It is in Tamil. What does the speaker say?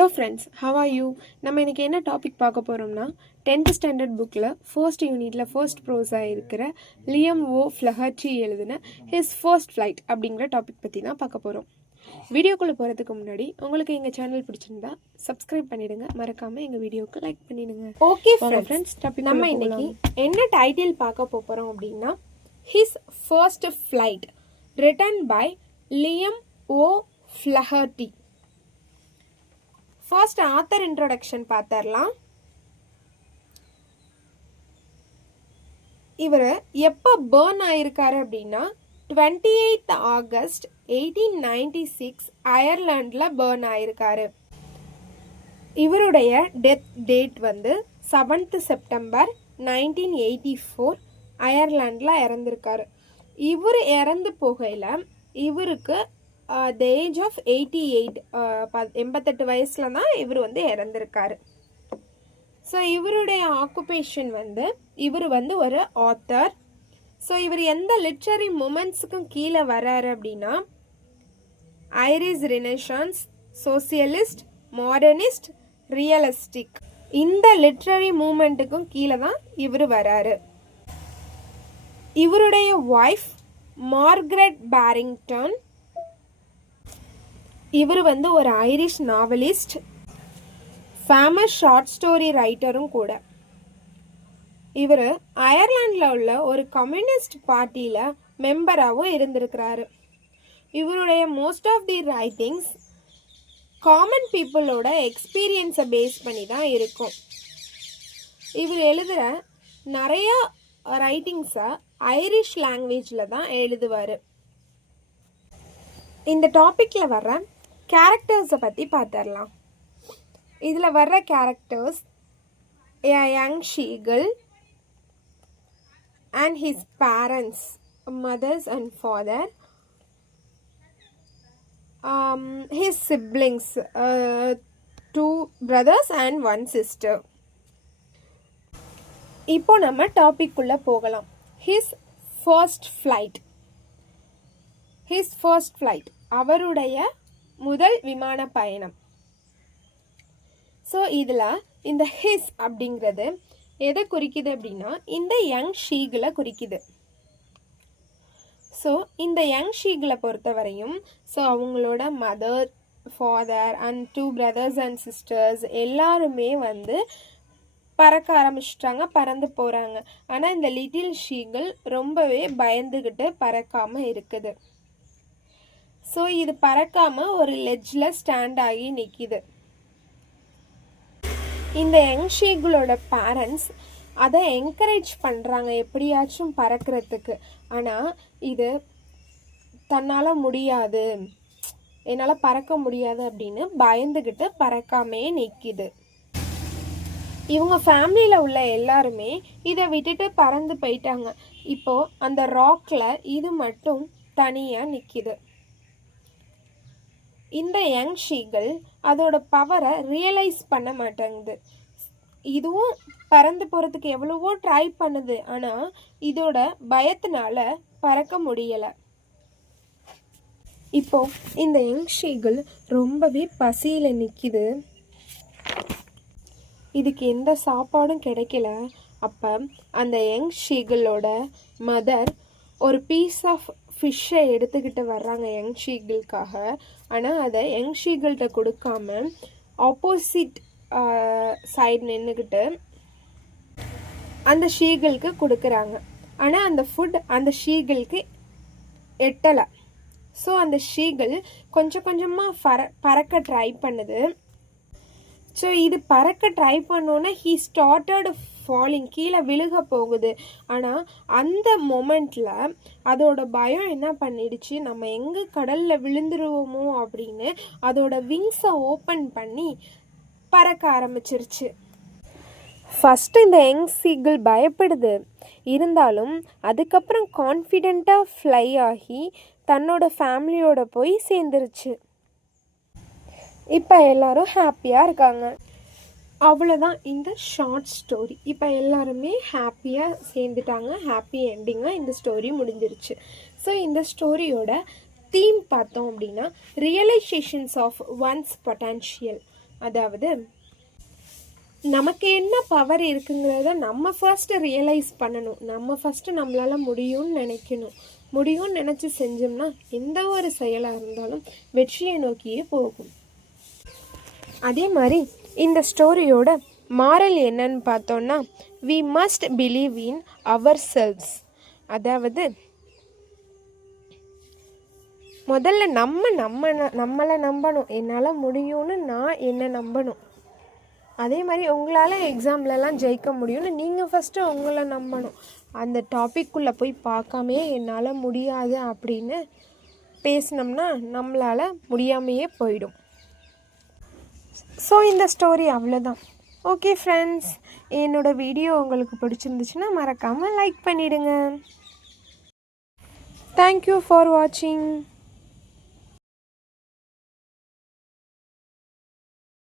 Hello friends, how are you? நம்ம இன்னைக்கு என்ன டாபிக் பார்க்க போறோம்னா 10th ஸ்டாண்டர்ட் புக்ல ஃபர்ஸ்ட் யூனிட்ல ஃபர்ஸ்ட் ப்ரோஸா இருக்கிற லியம் ஓ ஃப்ளஹர்ட்டி எழுதின ஹிஸ் ஃபர்ஸ்ட் ஃப்ளைட் அப்படிங்கிற டாபிக் பத்தி தான் பார்க்க போறோம். வீடியோக்குள்ள போறதுக்கு முன்னாடி உங்களுக்கு எங்க சேனல் பிடிச்சிருந்தா சப்ஸ்கிரைப் பண்ணிடுங்க, மறக்காம எங்க வீடியோக்கு லைக் பண்ணிடுங்க. ஓகே ஃப்ரெண்ட்ஸ், நம்ம இன்னைக்கு என்ன டைட்டில் பார்க்க போறோம் அப்படின்னா his first flight written by Liam O Flaherty. First author introduction பார்த்தரலாம். இவர் எப்போ பர்ன் ஆயிருக்காரு அப்படின்னா 28th ஆகஸ்ட் 1896 அயர்லாண்டில் பர்ன் ஆயிருக்காரு. இவருடைய டெத் டேட் வந்து 7th செப்டம்பர் 1984 அயர்லாண்டில் இறந்துருக்காரு. இவர் இறந்து போகையில் இவருக்கு the age of 88 வயசில் தான் இவர் வந்து இறந்துருக்காரு. ஸோ இவருடைய ஆக்குபேஷன் வந்து இவர் வந்து ஒரு ஆத்தர். ஸோ இவர் எந்த லிட்ரரி மூமெண்ட்ஸுக்கும் கீழே வர்றாரு அப்படின்னா Irish renaissance, socialist, modernist, realistic இந்த லிட்ரரி மூமெண்ட்டுக்கும் கீழே தான் இவர் வராரு. இவருடைய ஒய்ஃப் மார்கரெட் பேரிங்டன். இவர் வந்து ஒரு Irish novelist, famous short story ரைட்டரும் கூட. இவர் அயர்லாண்டில் உள்ள ஒரு கம்யூனிஸ்ட் பார்ட்டியில் மெம்பராகவும் இருந்திருக்கிறாரு. இவருடைய most of the writings common பீப்புளோட எக்ஸ்பீரியன்ஸை பேஸ் பண்ணி தான் இருக்கும். இவர் எழுதுகிற நிறைய ரைட்டிங்ஸை ஐரிஷ் லாங்குவேஜில் தான் எழுதுவார். இந்த டாப்பிக்கில் வர்ற கேரக்டர்ஸை பற்றி பார்த்துடலாம். இதில் வர்ற characters a young seagull and his parents, mothers and father, his siblings, 2 brothers and 1 sister. இப்போ நம்ம டாபிக்குள்ளே போகலாம். ஹிஸ் ஃபர்ஸ்ட் ஃப்ளைட் அவருடைய முதல் விமான பயணம். ஸோ இதில் இந்த ஹிஸ் அப்படிங்கிறது எதை குறிக்குது அப்படின்னா இந்த யங் ஷீகளை குறிக்குது. ஸோ இந்த யங் ஷீகளை பொறுத்தவரையும் ஸோ அவங்களோட mother, father and 2 brothers and sisters எல்லாருமே வந்து பறக்க ஆரம்பிச்சிட்டாங்க, பறந்து போகிறாங்க. ஆனால் இந்த லிட்டில் ஷீகள் ரொம்பவே பயந்துக்கிட்டு பறக்காமல் இருக்குது. ஸோ இது பறக்காமல் ஒரு லெட்ஜில் ஸ்டாண்ட் ஆகி நிற்கிது. இந்த யங் ஷீகளோட பேரண்ட்ஸ் அதை என்கரேஜ் பண்ணுறாங்க எப்படியாச்சும் பறக்கிறதுக்கு. ஆனால் இது தன்னால் முடியாது, என்னால் பறக்க முடியாது அப்படின்னு பயந்துக்கிட்டு பறக்காமே நிற்கிது. இவங்க ஃபேமிலியில் உள்ள எல்லாருமே இதை விட்டுட்டு பறந்து போயிட்டாங்க. இப்போது அந்த ராக்கில் இது மட்டும் தனியாக நிற்கிது. இந்த யங் ஷீகள் அதோட பவரை ரியலைஸ் பண்ண மாட்டேங்குது. இதுவும் பறந்து போகிறதுக்கு எவ்வளவோ ட்ரை பண்ணுது, ஆனால் இதோட பயத்தினால பறக்க முடியலை. இப்போ இந்த யங் ஷீகள் ரொம்பவே பசியில் நிற்கிது. இதுக்கு எந்த சாப்பாடும் கிடைக்கல. அப்போ அந்த யங் ஷீகளோட மதர் ஒரு பீஸ் ஆஃப் ஃபிஷ்ஷை எடுத்துக்கிட்டு வர்றாங்க யங் ஷீகளுக்காக. ஆனால் அதை யங் ஷீகள்கிட்ட கொடுக்காம ஆப்போசிட் சைடு நின்றுக்கிட்டு அந்த ஷீகளுக்கு கொடுக்குறாங்க. ஆனால் அந்த ஃபுட் அந்த ஷீகளுக்கு எட்டலை. ஸோ அந்த ஷீகள் கொஞ்சம் கொஞ்சமாக பறக்க ட்ரை பண்ணுது. ஸோ இது பறக்க ட்ரை பண்ணோன்னே ஹீ ஸ்டார்டட் ஃபாலிங், கீழே விழுக போகுது. ஆனால் அந்த மொமெண்ட்டில் அதோட பயம் என்ன பண்ணிடுச்சு, நம்ம எங்கே கடலில் விழுந்துருவோமோ அப்படின்னு அதோட விங்ஸை ஓப்பன் பண்ணி பறக்க ஆரம்பிச்சிருச்சு. ஃபஸ்ட்டு இந்த யங் சீகிள் பயப்படுது, இருந்தாலும் அதுக்கப்புறம் கான்ஃபிடெண்ட்டாக ஃப்ளை ஆகி தன்னோட ஃபேமிலியோட போய் சேர்ந்துருச்சு. இப்போ எல்லாரும் ஹாப்பியாக இருக்காங்க. அவ்வளோதான் இந்த ஷார்ட் ஸ்டோரி. இப்போ எல்லாருமே ஹாப்பியாக சேர்ந்துட்டாங்க, ஹாப்பி எண்டிங்காக இந்த ஸ்டோரி முடிஞ்சிருச்சு. ஸோ இந்த ஸ்டோரியோட தீம் பார்த்தோம் அப்படின்னா ரியலைசேஷன்ஸ் ஆஃப் ஒன்ஸ் பொட்டன்ஷியல். அதாவது நமக்கு என்ன பவர் இருக்குங்கிறத நம்ம ஃபர்ஸ்ட் ரியலைஸ் பண்ணணும். நம்ம ஃபர்ஸ்ட் நம்மளால் முடியும்னு நினைக்கணும். முடியும்னு நினச்சி செஞ்சோம்னா எந்த ஒரு செயலாக இருந்தாலும் வெற்றியை நோக்கியே போகும். அதே மாதிரி இந்த ஸ்டோரியோட மாரல் என்னன்னு பார்த்தோன்னா, we must believe in ourselves. அதாவது முதல்ல நம்மளை நம்பணும். என்னால் முடியும்னு நான் என்னை நம்பணும். அதே மாதிரி உங்களால் எக்ஸாம்லலாம் ஜெயிக்க முடியும்னு நீங்கள் ஃபஸ்ட்டு உங்களை நம்பணும். அந்த டாபிக்குள்ளே போய் பார்க்காமே என்னால் முடியாது அப்படின்னு பேசினோம்னா நம்மளால் முடியாமையே போயிடும். ஸோ இந்த ஸ்டோரி அவ்வளோதான். ஓகே ஃப்ரெண்ட்ஸ், என்னோடய வீடியோ உங்களுக்கு பிடிச்சிருந்துச்சுன்னா மறக்காமல் லைக் பண்ணிவிடுங்க. தேங்க்யூ ஃபார் வாட்சிங்.